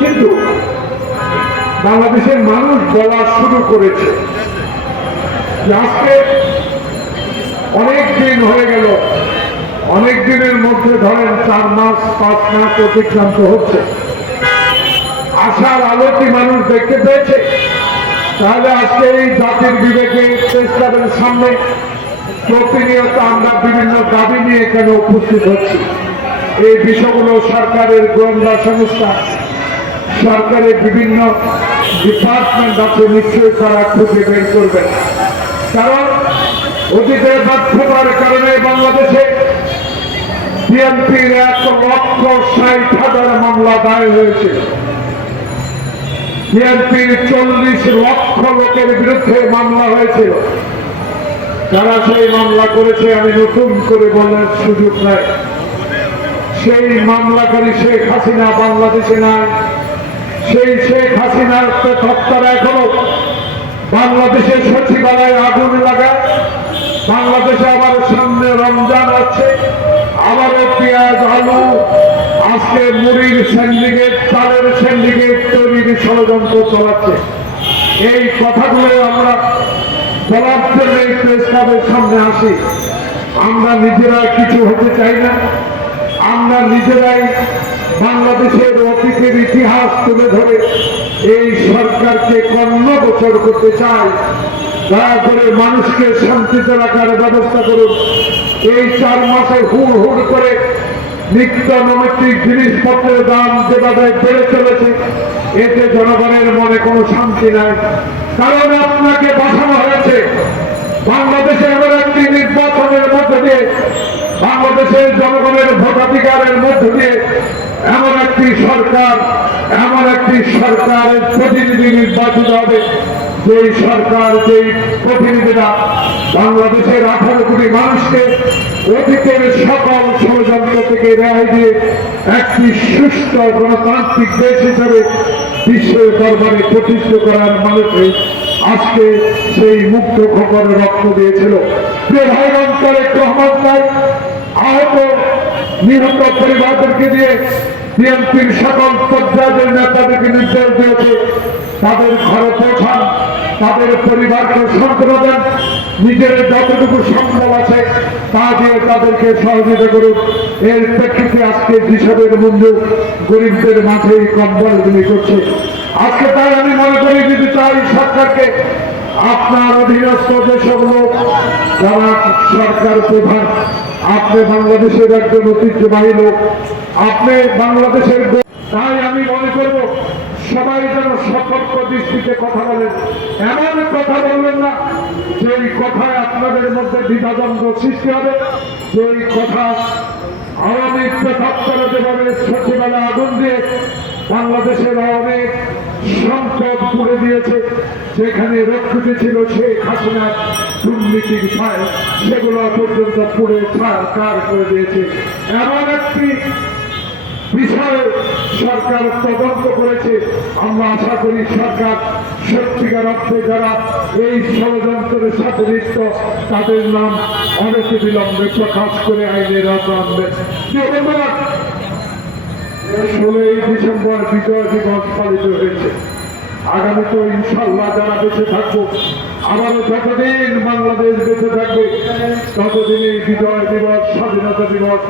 কিন্তু বাংলাদেশের মানুষ বলা শুরু করেছে। আজকে অনেক দিন হয়ে গেল, অনেক দিনের মধ্যে ধরেন চার মাস, পাঁচ মাস অতিক্রান্ত হচ্ছে। আশার আলো কি মানুষ দেখতে পেয়েছে। তাহলে আজকে এই জাতির বিবেকে প্রেসক্লাবের সামনে প্রতিনিয়ত আমরা বিভিন্ন দাবি নিয়ে এখানে উপস্থিত হচ্ছি। এই বিষয়গুলো সরকারের গোয়েন্দা সংস্থা সরকারের বিভিন্ন ডিপার্টমেন্ট আছে নিশ্চয়ই তারা খুঁজে বের করবেন। কারণ অতীতের ব্যর্থতার কারণে বাংলাদেশে বিএনপির এক লক্ষ ষাট হাজার মামলা দায়ের হয়েছিল বিএনপির চল্লিশ লক্ষ লোকের বিরুদ্ধে মামলা হয়েছিল যারা সেই মামলা করেছে, আমি নতুন করে বলার সুযোগ নাই। সেই মামলাকারী শেখ হাসিনা বাংলাদেশে নাই। সেই শেখ হাসিনার হত্যারা এখনও বাংলাদেশের সচিবালয়ে আগুন লাগায় বাংলাদেশে আবার সামনে রমজান আছে। আবারও পেঁয়াজ, আলু, আজকে মুড়ির সিন্ডিকেট চালের সিন্ডিকেট তৈরির ষড়যন্ত্র চলাচ্ছে। এই কথাগুলো আমরা বলার জন্য এই প্রেস ক্লাবের সামনে আসি। আমরা নিজেরা কিছু হতে চাই না। আমরা নিজেরাই বাংলাদেশের অতীতের ইতিহাস তুলে ধরে এই সরকারকে কর্ণ বছর করতে চাই। দয়া করে মানুষকে শান্তিতে রাখার ব্যবস্থা করুন। এই চার মাসে হুড় হুড় করে নিত্য নৈমিত্তিক জিনিসপত্রের দাম যেভাবে বেড়ে চলেছে, এতে জনগণের মনে কোনো শান্তি নাই। কারণ আপনাকে বসানো হয়েছে। বাংলাদেশে এমন একটি নির্বাচনের মধ্যে দিয়ে, বাংলাদেশের জনগণের ভোটাধিকারের মধ্য দিয়ে এমন একটি সরকার, এমন একটি সরকারের প্রতিনিধি নির্বাচিত হবে, যেই সরকার, যেই প্রতিনিধিরা বাংলাদেশের আঠারো কোটি মানুষকে অতীতের সকল ষড়যন্ত্র থেকে রেহাই দিয়ে একটি সুস্থ গণতান্ত্রিক দেশ হিসেবে বিশ্বের দরবারে প্রতিষ্ঠিত করার মানুষে আজকে সেই মুক্ত খবর রক্ত দিয়েছিল। যে নাই আহত নিহত পরিবারদেরকে দিয়ে বিএনপির সকল পর্যায়ের নেতাদেরকে নির্দেশ দিয়েছে। তাদের ঘরে পৌঁছান, তাদের পরিবারকে সান্ত্বনা দেন, নিজের যতটুকু সম্ভব আছে তা দিয়ে তাদেরকে সহযোগিতা করুন। এর প্রেক্ষিতে আজকে হিসাবের বন্ধু গরিবদের মাঝে এই কম্বলগুলি করছে। আজকে তাই আমি মনে করি, যদি চাই সরকারকে আপনার অধীনস্থ যেসব লোক, যারা সরকার প্রধান, আপনি বাংলাদেশের একজন ঐতিহ্যবাহী লোক, আপনি বাংলাদেশের তাই আমি মনে করব, সবাই যেন সতর্ক দৃষ্টিতে কথা বলেন। এমন কথা বলবেন না, যেই কথায় আপনাদের মধ্যে দ্বিধাদ্বন্দ্ব সৃষ্টি হবে, যেই কথা আওয়ামী প্রথাপ্তরা যেভাবে সচিবালয় আগুন দিয়ে বাংলাদেশের অনেক সম্পদ পুড়ে দিয়েছে। যেখানে রক্ষিত ছিল শেখ হাসিনার দুর্নীতির ফাইল সেগুলো পর্যন্ত পুড়ে ছাড় কার করে দিয়েছে। এমন একটি বিষয়ে সরকার তদন্ত করেছে। আমরা আশা করি সরকার সত্যিকার অর্থে যারা এই ষড়যন্ত্রের সাথে লিপ্ত তাদের নাম অনেক বিলম্বে প্রকাশ করে আইনের বন্ধুরা, ষোলোই ডিসেম্বর বিজয় দিবস পালিত হয়েছে। আগামী তো ইনশাল্লাহ যারা বেঁচে থাকব আবারও যতদিন বাংলাদেশ বেঁচে থাকবে, ততদিন এই বিজয় দিবস, স্বাধীনতা দিবস,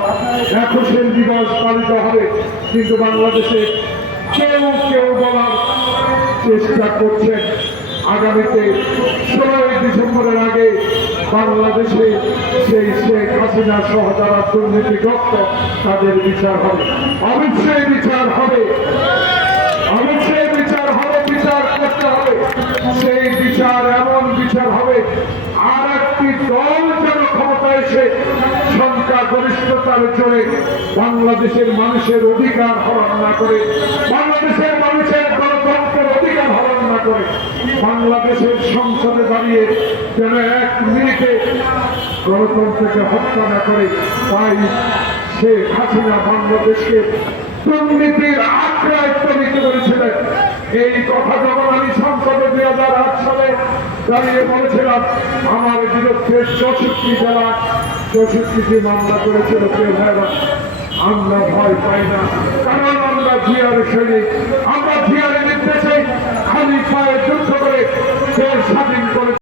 একুশের দিবস পালিত হবে। কিন্তু বাংলাদেশে কেউ কেউ বলার চেষ্টা করছেন আগামীতে ষোলোই ডিসেম্বরের আগে বাংলাদেশে সেই হাসিনা সহ যারা দুর্নীতিগ্রস্ত তাদের বিচার হবে। অবশ্যই বিচার হবে। অবশ্যই বিচার হবে, বিচার করতে হবে। সেই বিচার এমন বিচার হবে, আর একটি দল যেন ক্ষমতা এসে সংখ্যা গরিষ্ঠতার জোরে বাংলাদেশের মানুষের অধিকার হরণ না করে, বাংলাদেশের মানুষের গণতন্ত্রের অধিকার হরণ না করে, বাংলাদেশের সংসদে দাঁড়িয়ে যেন এক মিনিটে গণতন্ত্রকে হত্যা না করে তাই শেখ হাসিনা বাংলাদেশকে দুর্নীতির আশ্রয় তৈরি করেছিলেন। এই কথা যখন আমি সংসদে দুই হাজার আট সালে দাঁড়িয়ে বলেছিলাম, আমার বিরুদ্ধে চৌষট্টি জেলা, চৌষট্টিটি মামলা করেছিল কেউ ভাইরা আমরা ভয় পাই না, কারণ আমরা জিয়ার সৈনিক আমরা জিয়ার নির্দেশে খালি পায়ে যুদ্ধ করে দেশ স্বাধীন করে